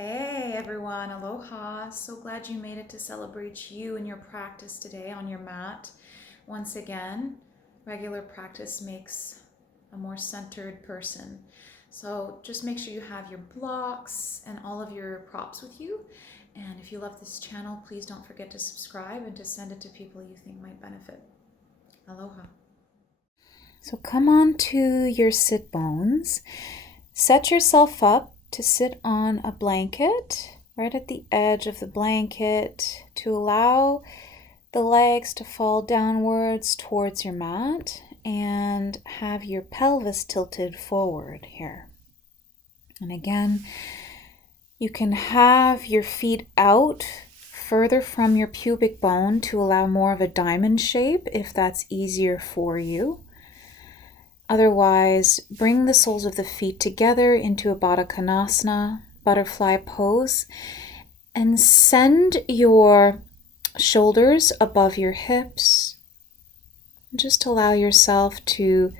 Hey everyone, aloha. So glad you made it to celebrate you and your practice today on your mat. Once again, regular practice makes a more centered person. So just make sure you have your blocks and all of your props with you. And if you love this channel, please don't forget to subscribe and to send it to people you think might benefit. Aloha. So come on to your sit bones. Set yourself up to sit on a blanket, right at the edge of the blanket, to allow the legs to fall downwards towards your mat and have your pelvis tilted forward here. And again, you can have your feet out further from your pubic bone to allow more of a diamond shape if that's easier for you. Otherwise, bring the soles of the feet together into a Baddha Konasana, butterfly pose, and send your shoulders above your hips. Just allow yourself to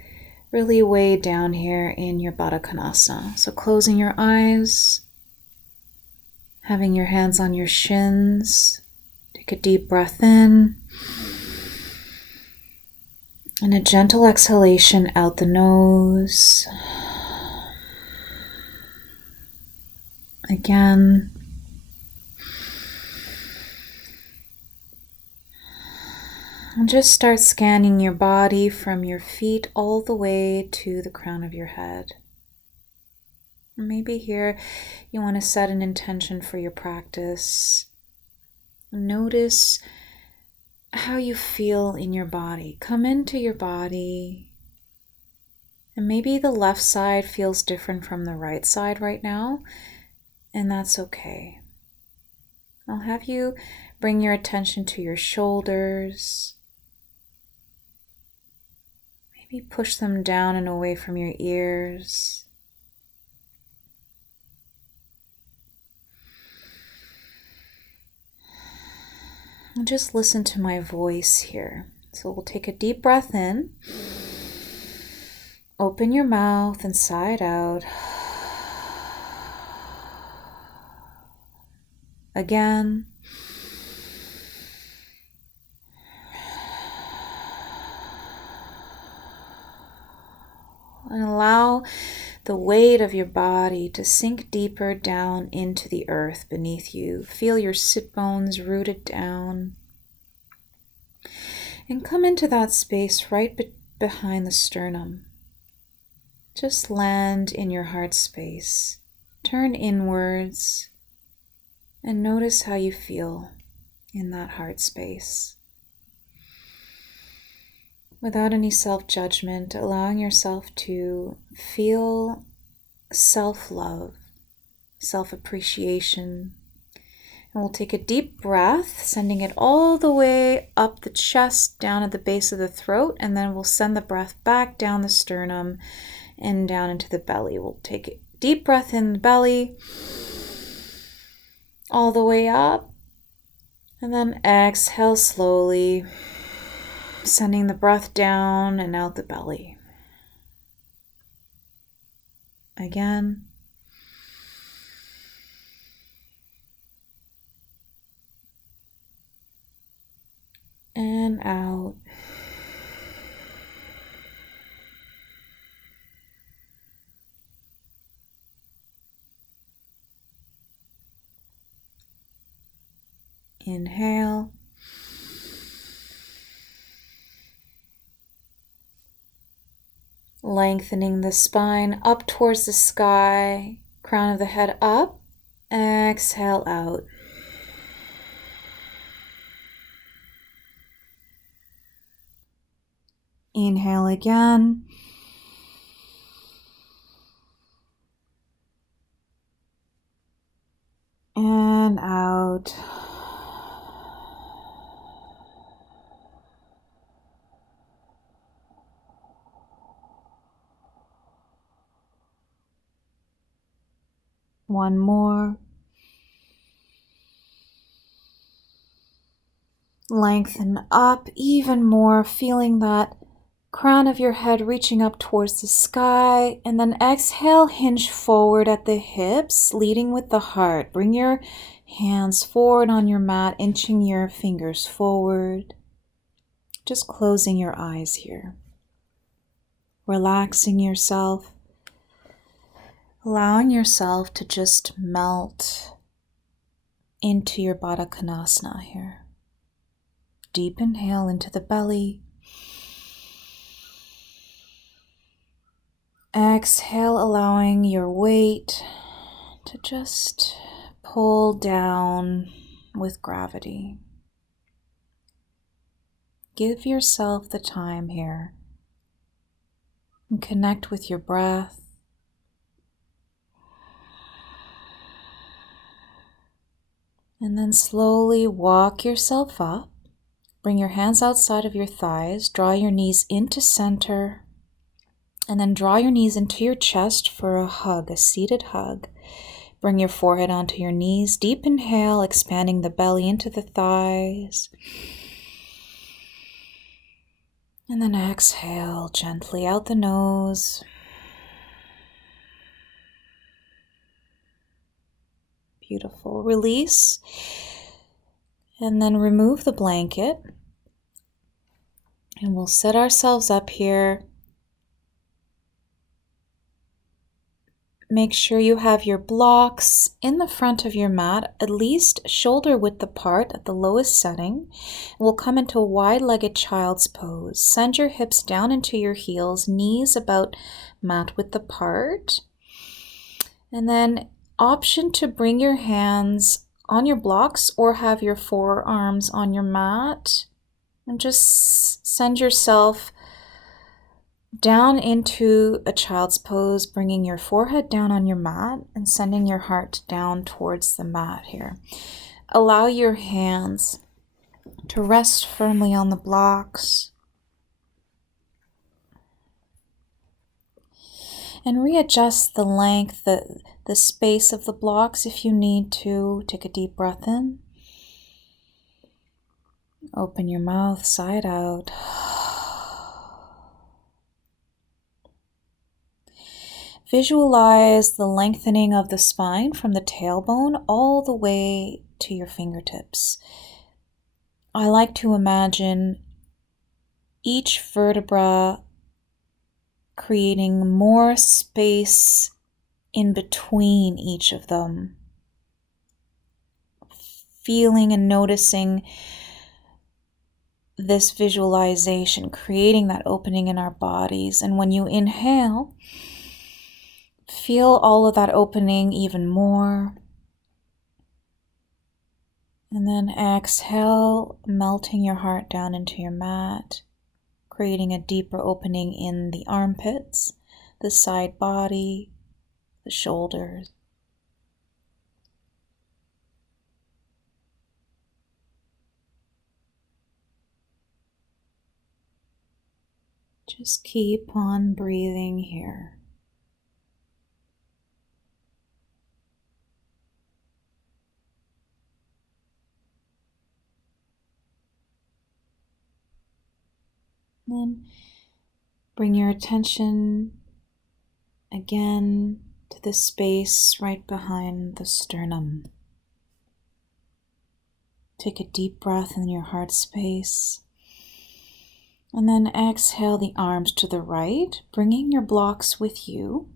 really weigh down here in your Baddha Konasana. So closing your eyes, having your hands on your shins. Take a deep breath in. And a gentle exhalation out the nose. Again. And just start scanning your body from your feet all the way to the crown of your head. Maybe here you want to set an intention for your practice. Notice how you feel in your body. Come into your body. And maybe the left side feels different from the right side right now, and that's okay. I'll have you bring your attention to your shoulders. Maybe push them down and away from your ears. And just listen to my voice here. So we'll take a deep breath in. Open your mouth and sigh it out. Again. And allow the weight of your body to sink deeper down into the earth beneath you. Feel your sit bones rooted down. And come into that space right behind the sternum. Just land in your heart space. Turn inwards and notice how you feel in that heart space. Without any self-judgment, allowing yourself to feel self-love, self-appreciation. And we'll take a deep breath, sending it all the way up the chest, down at the base of the throat, and then we'll send the breath back down the sternum and down into the belly. We'll take a deep breath in the belly, all the way up, and then exhale slowly, sending the breath down and out the belly. Again. And out. Inhale. Lengthening the spine up towards the sky, crown of the head up. Exhale out. Inhale again. And out. One more. Lengthen up even more, feeling that crown of your head reaching up towards the sky, and then exhale, hinge forward at the hips, leading with the heart. Bring your hands forward on your mat, inching your fingers forward. Just closing your eyes here. Relaxing yourself, allowing yourself to just melt into your Baddha Konasana here. Deep inhale into the belly. Exhale, allowing your weight to just pull down with gravity. Give yourself the time here and connect with your breath. And then slowly walk yourself up. Bring your hands outside of your thighs. Draw your knees into center. And then draw your knees into your chest for a hug, a seated hug. Bring your forehead onto your knees. Deep inhale, expanding the belly into the thighs. And then exhale gently out the nose. Beautiful. Release. And then remove the blanket. And we'll set ourselves up here. Make sure you have your blocks in the front of your mat, at least shoulder width apart at the lowest setting. We'll come into a wide-legged child's pose. Send your hips down into your heels, knees about mat width apart. And then option to bring your hands on your blocks or have your forearms on your mat. And just send yourself down into a child's pose, bringing your forehead down on your mat and sending your heart down towards the mat here. Allow your hands to rest firmly on the blocks. And readjust the length, the space of the blocks if you need to. Take a deep breath in. Open your mouth, sigh it out. Visualize the lengthening of the spine from the tailbone all the way to your fingertips. I like to imagine each vertebra creating more space in between each of them. Feeling and noticing this visualization, creating that opening in our bodies. And when you inhale, feel all of that opening even more. And then exhale, melting your heart down into your mat, creating a deeper opening in the armpits, the side body, the shoulders. Just keep on breathing here. Then bring your attention again to the space right behind the sternum. Take a deep breath in your heart space. And then exhale the arms to the right, bringing your blocks with you,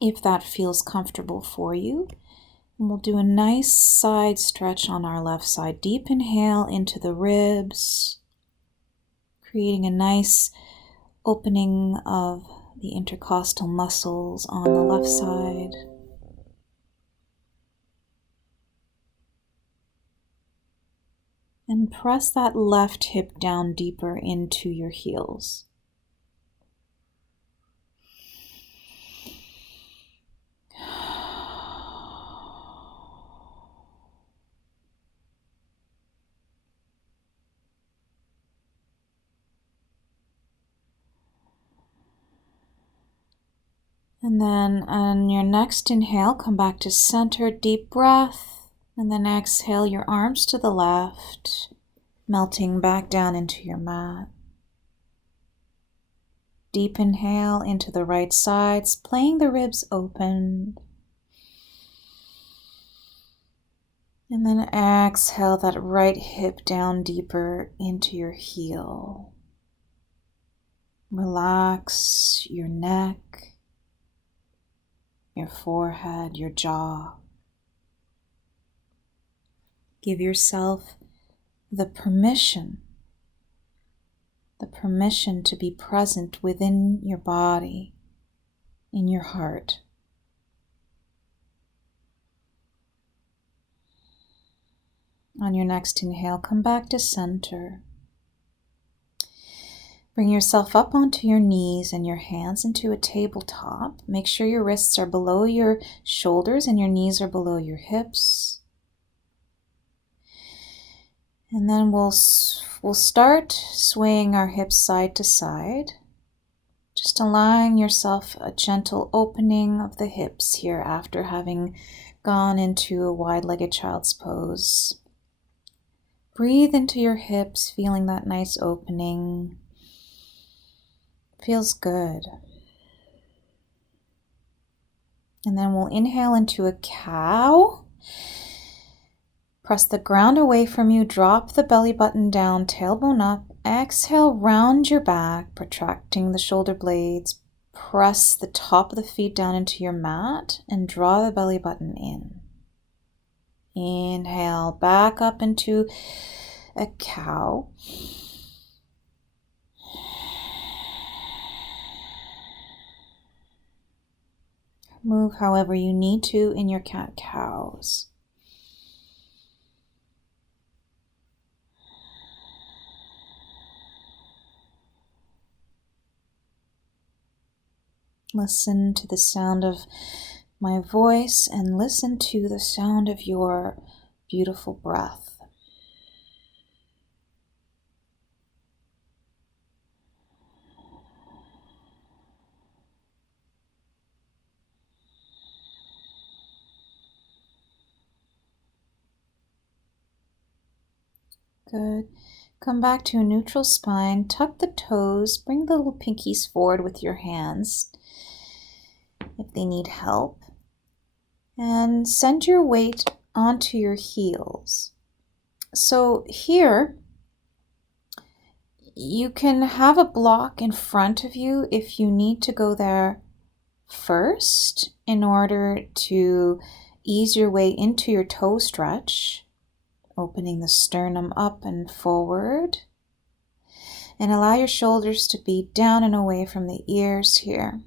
if that feels comfortable for you. And we'll do a nice side stretch on our left side. Deep inhale into the ribs, creating a nice opening of the intercostal muscles on the left side. And press that left hip down deeper into your heels. And then on your next inhale, come back to center, deep breath, and then exhale your arms to the left, melting back down into your mat. Deep inhale into the right sides, playing the ribs open. And then exhale that right hip down deeper into your heel. Relax your neck, your forehead, your jaw. Give yourself the permission to be present within your body, in your heart. On your next inhale, come back to center. Bring yourself up onto your knees and your hands into a tabletop. Make sure your wrists are below your shoulders and your knees are below your hips. And then we'll start swaying our hips side to side. Just allowing yourself a gentle opening of the hips here after having gone into a wide-legged child's pose. Breathe into your hips, feeling that nice opening. Feels good. And then we'll inhale into a cow. Press the ground away from you, drop the belly button down, tailbone up. Exhale, round your back, protracting the shoulder blades. Press the top of the feet down into your mat and draw the belly button in. Inhale, back up into a cow. Move however you need to in your cat-cows. Listen to the sound of my voice and listen to the sound of your beautiful breath. Good. Come back to a neutral spine. Tuck the toes. Bring the little pinkies forward with your hands if they need help. And send your weight onto your heels. So here, you can have a block in front of you if you need to go there first in order to ease your way into your toe stretch. Opening the sternum up and forward. And allow your shoulders to be down and away from the ears here.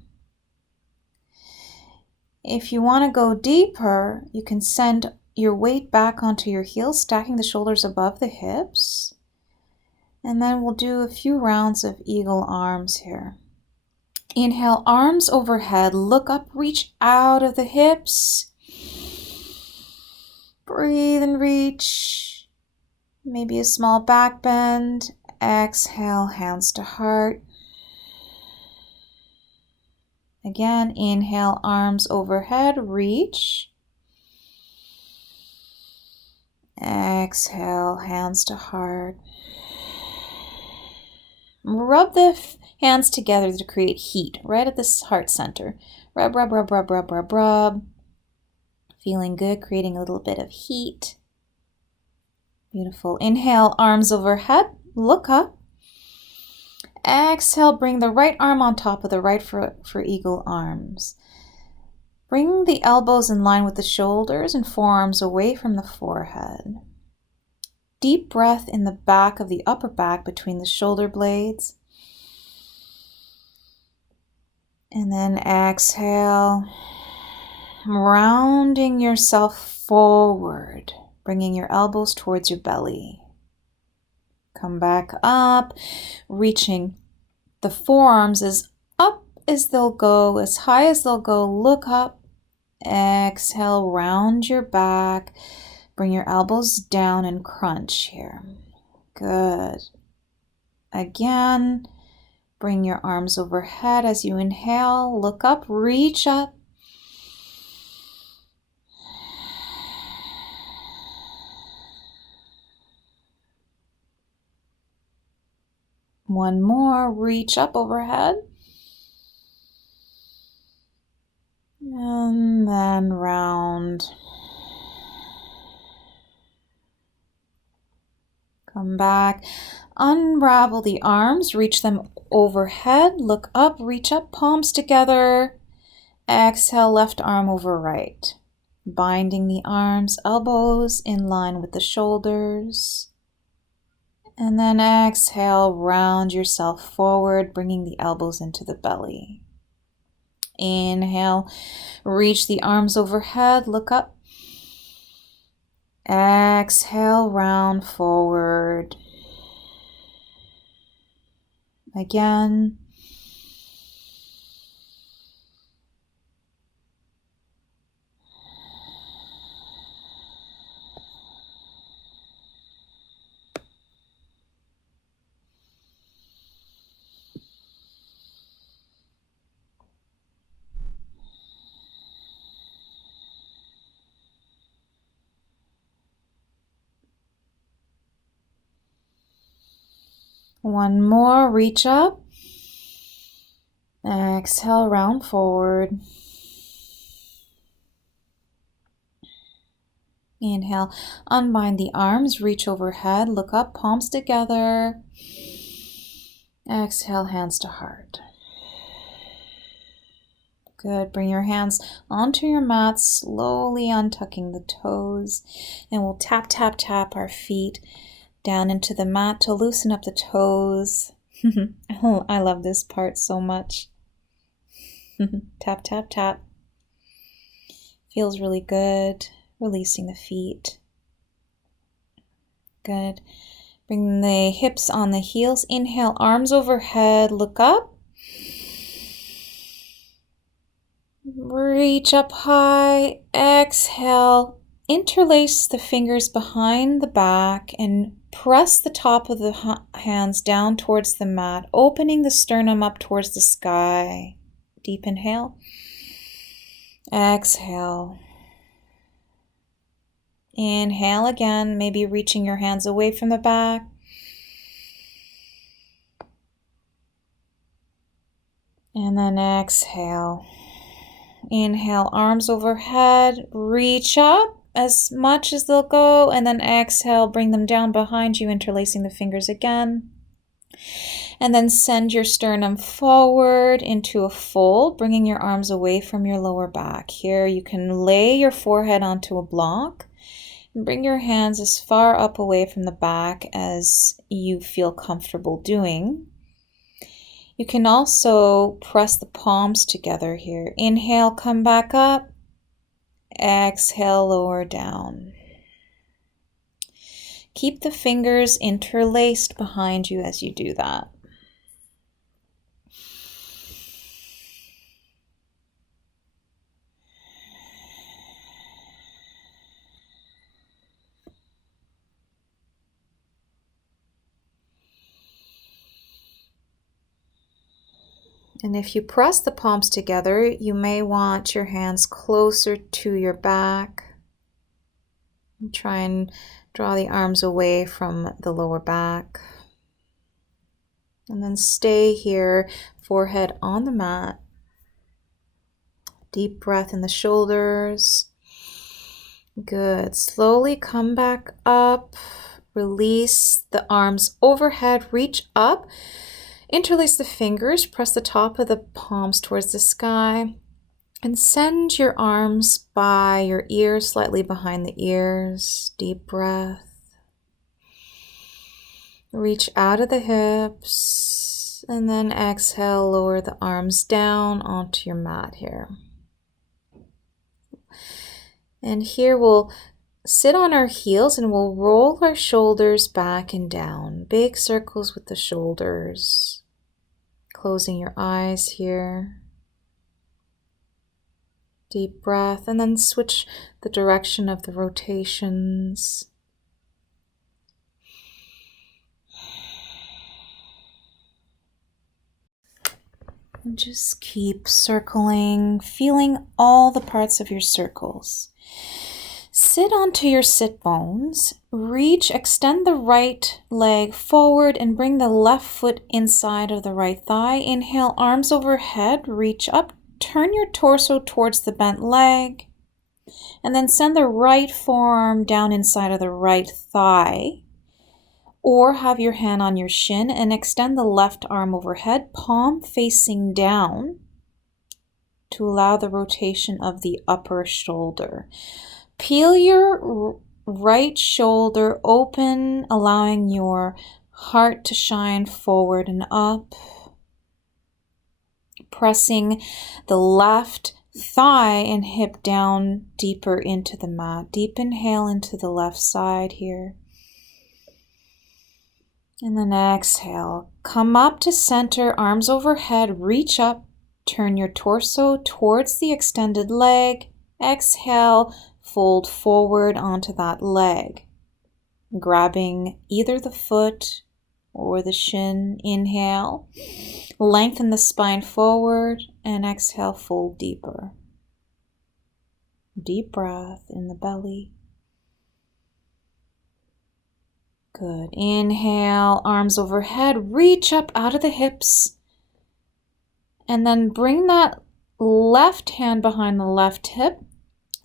If you want to go deeper, you can send your weight back onto your heels, stacking the shoulders above the hips. And then we'll do a few rounds of eagle arms here. Inhale, arms overhead, look up, reach out of the hips. Breathe and reach. Maybe a small back bend. Exhale, hands to heart. Again, inhale, arms overhead, reach. Exhale, hands to heart. Rub the hands together to create heat right at the heart center. Rub, rub, rub, rub, rub, rub, rub. Feeling good, creating a little bit of heat. Beautiful. Inhale, arms overhead, look up. Exhale, bring the right arm on top of the right foot for eagle arms. Bring the elbows in line with the shoulders and forearms away from the forehead. Deep breath in the back of the upper back between the shoulder blades. And then exhale, rounding yourself forward, bringing your elbows towards your belly. Come back up, reaching the forearms as up as they'll go, as high as they'll go. Look up, exhale, round your back, bring your elbows down and crunch here. Good. Again, bring your arms overhead as you inhale, look up, reach up. One more, reach up overhead. And then round. Come back. Unravel the arms, reach them overhead, look up, reach up, palms together. Exhale, left arm over right. Binding the arms, elbows in line with the shoulders. And then exhale, round yourself forward, bringing the elbows into the belly. Inhale, reach the arms overhead, look up. Exhale, round forward. Again. One more, reach up. Exhale, round forward. Inhale, unbind the arms, reach overhead, look up, palms together. Exhale, hands to heart. Good. Bring your hands onto your mat, slowly untucking the toes. And we'll tap, tap, tap our feet down into the mat to loosen up the toes. I love this part so much. Tap, tap, tap. Feels really good. Releasing the feet. Good. Bring the hips on the heels. Inhale, arms overhead, look up. Reach up high. Exhale. Interlace the fingers behind the back and press the top of the hands down towards the mat, opening the sternum up towards the sky. Deep inhale. Exhale. Inhale again, maybe reaching your hands away from the back. And then exhale. Inhale, arms overhead, reach up as much as they'll go, and then exhale, bring them down behind you, interlacing the fingers again. And then send your sternum forward into a fold, bringing your arms away from your lower back. Here you can lay your forehead onto a block and bring your hands as far up away from the back as you feel comfortable doing. You can also press the palms together here. Inhale, come back up. Exhale, lower down. Keep the fingers interlaced behind you as you do that. And if you press the palms together, you may want your hands closer to your back. Try and draw the arms away from the lower back. And then stay here, forehead on the mat. Deep breath in the shoulders. Good. Slowly come back up. Release the arms overhead, reach up. Interlace the fingers, press the top of the palms towards the sky, and send your arms by your ears, slightly behind the ears. Deep breath. Reach out of the hips, and then exhale, lower the arms down onto your mat here. And here we'll sit on our heels and we'll roll our shoulders back and down. Big circles with the shoulders. Closing your eyes here. Deep breath, and then switch the direction of the rotations. And just keep circling, feeling all the parts of your circles. Sit onto your sit bones, reach, extend the right leg forward and bring the left foot inside of the right thigh. Inhale, arms overhead, reach up turn your torso towards the bent leg, and then send the right forearm down inside of the right thigh, or have your hand on your shin and extend the left arm overhead, palm facing down, to allow the rotation of the upper shoulder. Peel your right shoulder open, allowing your heart to shine forward and up. Pressing the left thigh and hip down deeper into the mat. Deep inhale into the left side here. And then exhale. Come up to center, arms overhead, reach up. Turn your torso towards the extended leg. Exhale, fold forward onto that leg. Grabbing either the foot or the shin. Inhale. Lengthen the spine forward and exhale, fold deeper. Deep breath in the belly. Good. Inhale, arms overhead, reach up out of the hips. And then bring that left hand behind the left hip.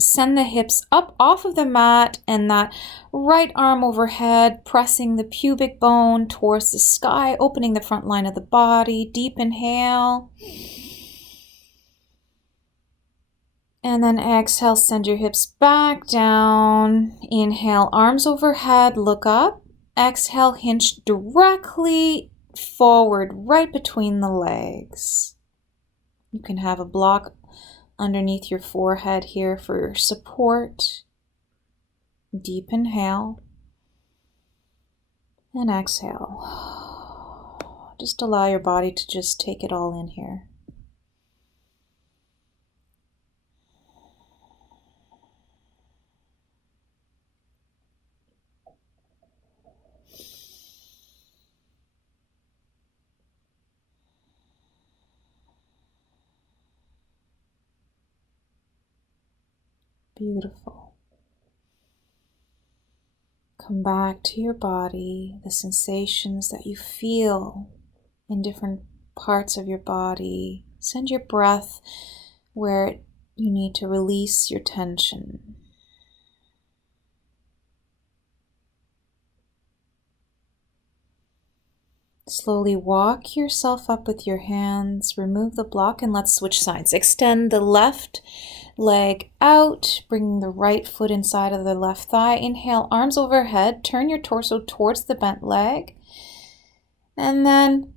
Send the hips up off of the mat and that right arm overhead, pressing the pubic bone towards the sky, opening the front line of the body. Deep inhale. And then exhale, send your hips back down. Inhale, arms overhead, look up. Exhale, hinge directly forward, right between the legs. You can have a block underneath your forehead here for support. Deep inhale and exhale. Just allow your body to just take it all in here. Beautiful. Come back to your body, the sensations that you feel in different parts of your body. Send your breath where you need to release your tension. Slowly walk yourself up with your hands, remove the block, and let's switch sides. Extend the left leg out, bringing the right foot inside of the left thigh. Inhale, arms overhead, turn your torso towards the bent leg, and then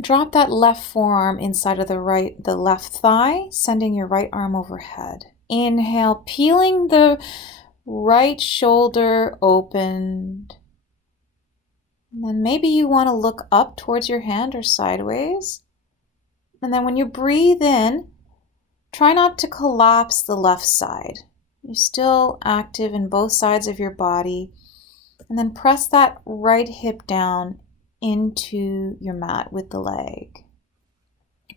drop that left forearm inside of the left thigh, sending your right arm overhead. Inhale, peeling the right shoulder open. And then maybe you want to look up towards your hand or sideways. And then when you breathe in, try not to collapse the left side. You're still active in both sides of your body. And then press that right hip down into your mat with the leg,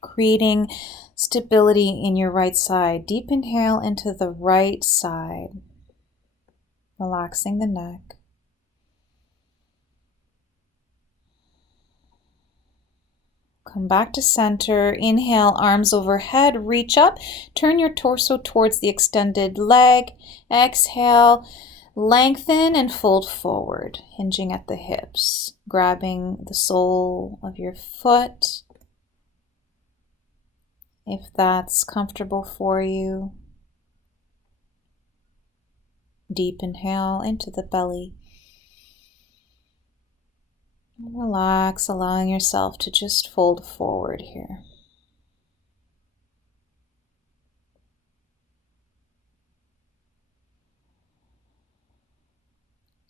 creating stability in your right side. Deep inhale into the right side, relaxing the neck. Come back to center. Inhale, arms overhead, reach up. Turn your torso towards the extended leg. Exhale, lengthen and fold forward, hinging at the hips, grabbing the sole of your foot, if that's comfortable for you. Deep inhale into the belly. Relax, allowing yourself to just fold forward here.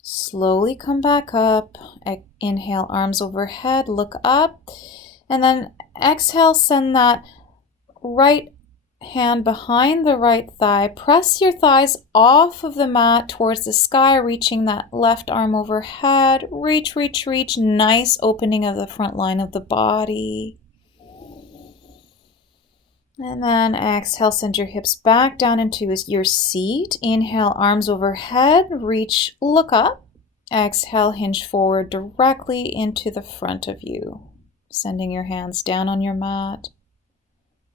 Slowly come back up. Inhale, arms overhead, look up. And then exhale, send that right hand behind the right thigh. Press your thighs off of the mat towards the sky, reaching that left arm overhead. Reach, reach, reach. Nice opening of the front line of the body. And then exhale, send your hips back down into your seat. Inhale, arms overhead, reach, look up. Exhale, hinge forward directly into the front of you. Sending your hands down on your mat.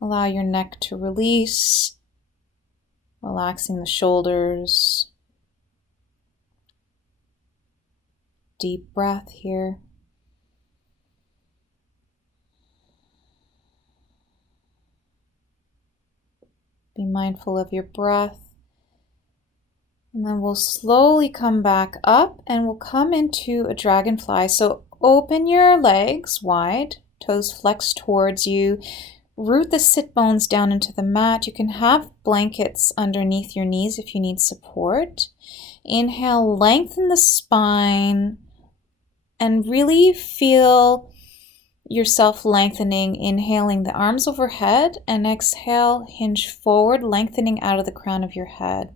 Allow your neck to release, relaxing the shoulders. Deep breath here. Be mindful of your breath. And then we'll slowly come back up and we'll come into a dragonfly. So open your legs wide, toes flexed towards you. Root the sit bones down into the mat. You can have blankets underneath your knees if you need support. Inhale, lengthen the spine and really feel yourself lengthening, inhaling the arms overhead, and exhale, hinge forward, lengthening out of the crown of your head.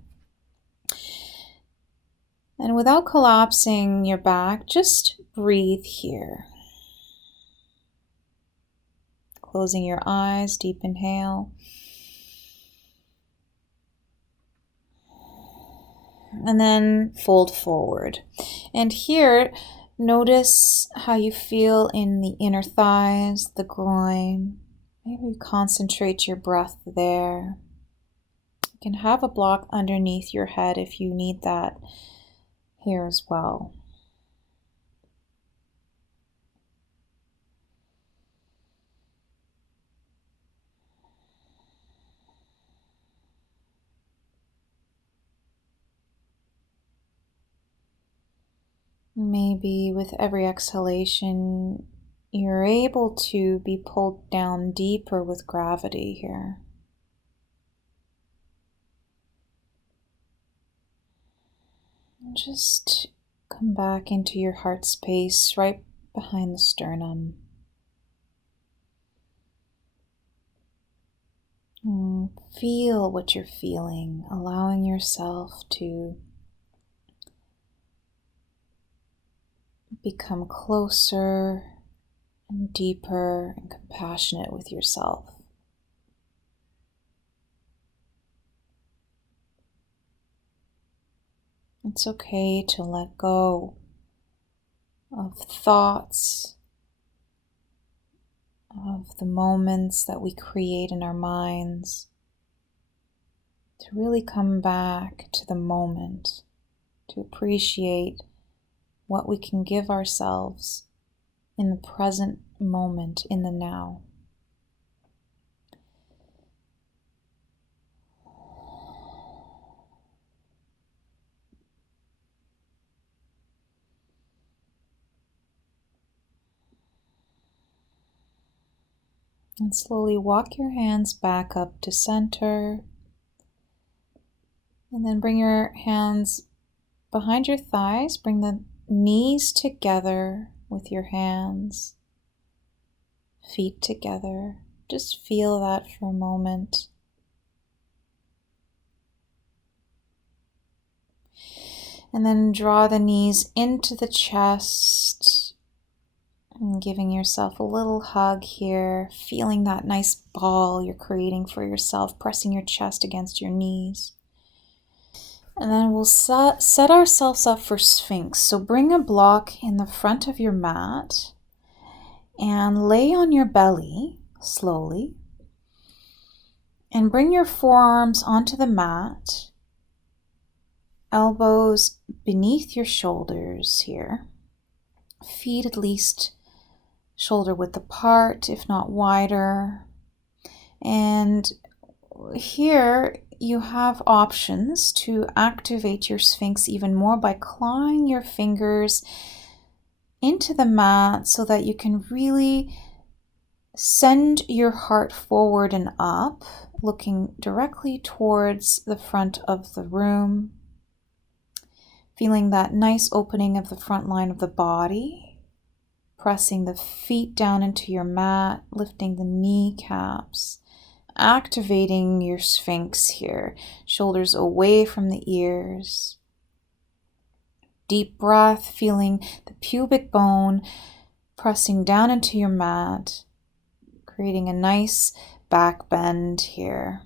And without collapsing your back, just breathe here. Closing your eyes, deep inhale. And then fold forward. And here, notice how you feel in the inner thighs, the groin. Maybe concentrate your breath there. You can have a block underneath your head if you need that here as well. Maybe with every exhalation, you're able to be pulled down deeper with gravity here. Just come back into your heart space right behind the sternum. Feel what you're feeling, allowing yourself to become closer and deeper and compassionate with yourself. It's okay to let go of thoughts, of the moments that we create in our minds, to really come back to the moment, to appreciate what we can give ourselves in the present moment, in the now. And slowly walk your hands back up to center. And then bring your hands behind your thighs. Bring the knees together with your hands. Feet together. Just feel that for a moment. And then draw the knees into the chest. And giving yourself a little hug here, feeling that nice ball you're creating for yourself, pressing your chest against your knees. And then we'll set ourselves up for Sphinx. So bring a block in the front of your mat and lay on your belly slowly. And bring your forearms onto the mat, elbows beneath your shoulders here, feet at least shoulder width apart, if not wider. And here you have options to activate your Sphinx even more by clawing your fingers into the mat so that you can really send your heart forward and up, looking directly towards the front of the room, feeling that nice opening of the front line of the body. Pressing the feet down into your mat, lifting the kneecaps, activating your Sphinx here, shoulders away from the ears. Deep breath, feeling the pubic bone pressing down into your mat, creating a nice back bend here.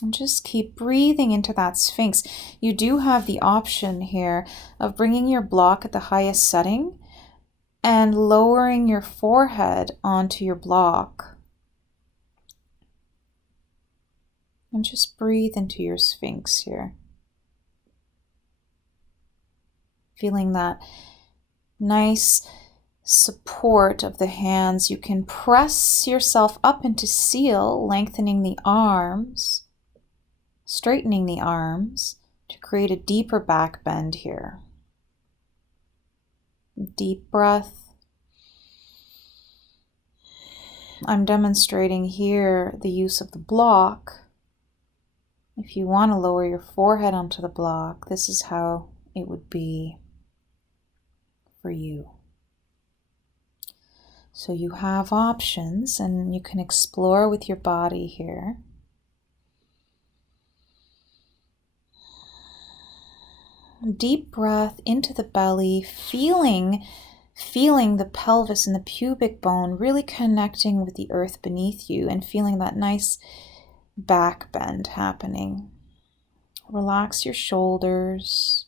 And just keep breathing into that Sphinx. You do have the option here of bringing your block at the highest setting and lowering your forehead onto your block. And just breathe into your Sphinx here. Feeling that nice support of the hands. You can press yourself up into seal, lengthening the arms, straightening the arms to create a deeper back bend here. Deep breath. I'm demonstrating here the use of the block. If you want to lower your forehead onto the block, this is how it would be for you. So you have options and you can explore with your body here. Deep breath into the belly, feeling the pelvis and the pubic bone really connecting with the earth beneath you and feeling that nice back bend happening. Relax your shoulders.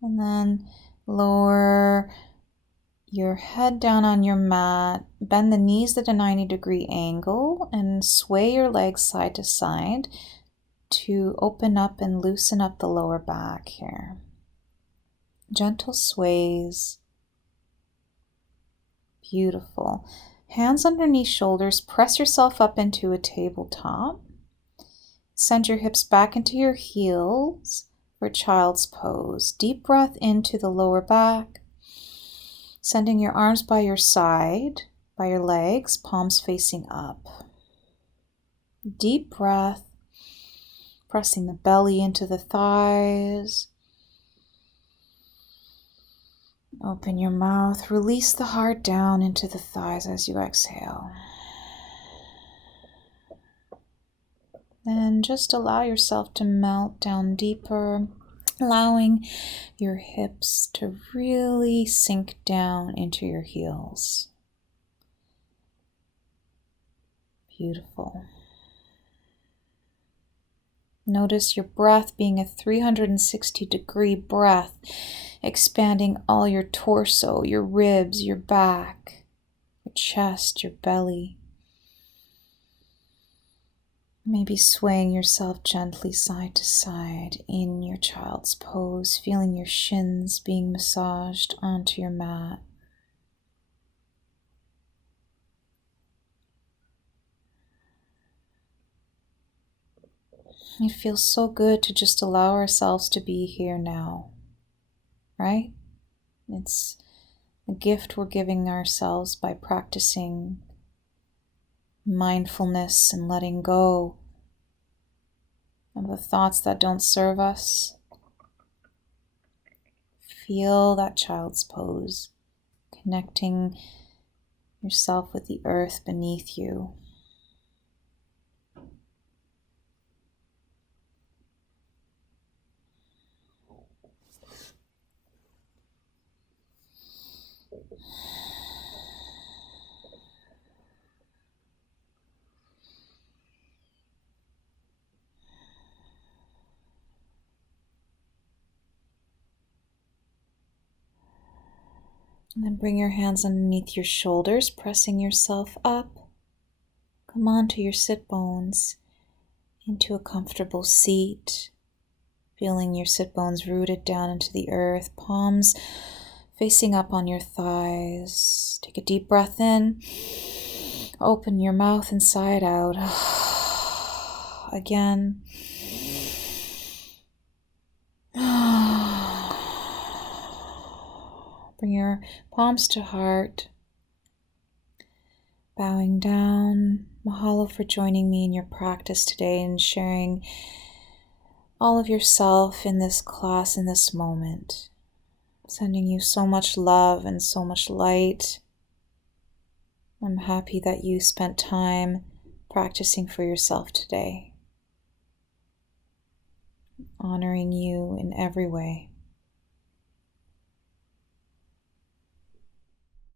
And then lower your head down on your mat, bend the knees at a 90-degree angle and sway your legs side to side to open up and loosen up the lower back here. Gentle sways. Beautiful. Hands underneath shoulders, press yourself up into a tabletop. Send your hips back into your heels for child's pose. Deep breath into the lower back. Sending your arms by your side, by your legs, palms facing up. Deep breath, pressing the belly into the thighs. Open your mouth, release the heart down into the thighs as you exhale. And just allow yourself to melt down deeper, allowing your hips to really sink down into your heels. Beautiful. Notice your breath being a 360-degree breath, expanding all your torso, your ribs, your back, your chest, your belly. Maybe swaying yourself gently side to side in your child's pose, feeling your shins being massaged onto your mat. It feels so good to just allow ourselves to be here now, right? It's a gift we're giving ourselves by practicing mindfulness and letting go of the thoughts that don't serve us. Feel that child's pose, connecting yourself with the earth beneath you. And then bring your hands underneath your shoulders, pressing yourself up. Come onto your sit bones, into a comfortable seat. Feeling your sit bones rooted down into the earth, palms facing up on your thighs. Take a deep breath in. Open your mouth and sigh it out. Again. Bring your palms to heart. Bowing down. Mahalo for joining me in your practice today and sharing all of yourself in this class, in this moment. Sending you so much love and so much light. I'm happy that you spent time practicing for yourself today. Honoring you in every way.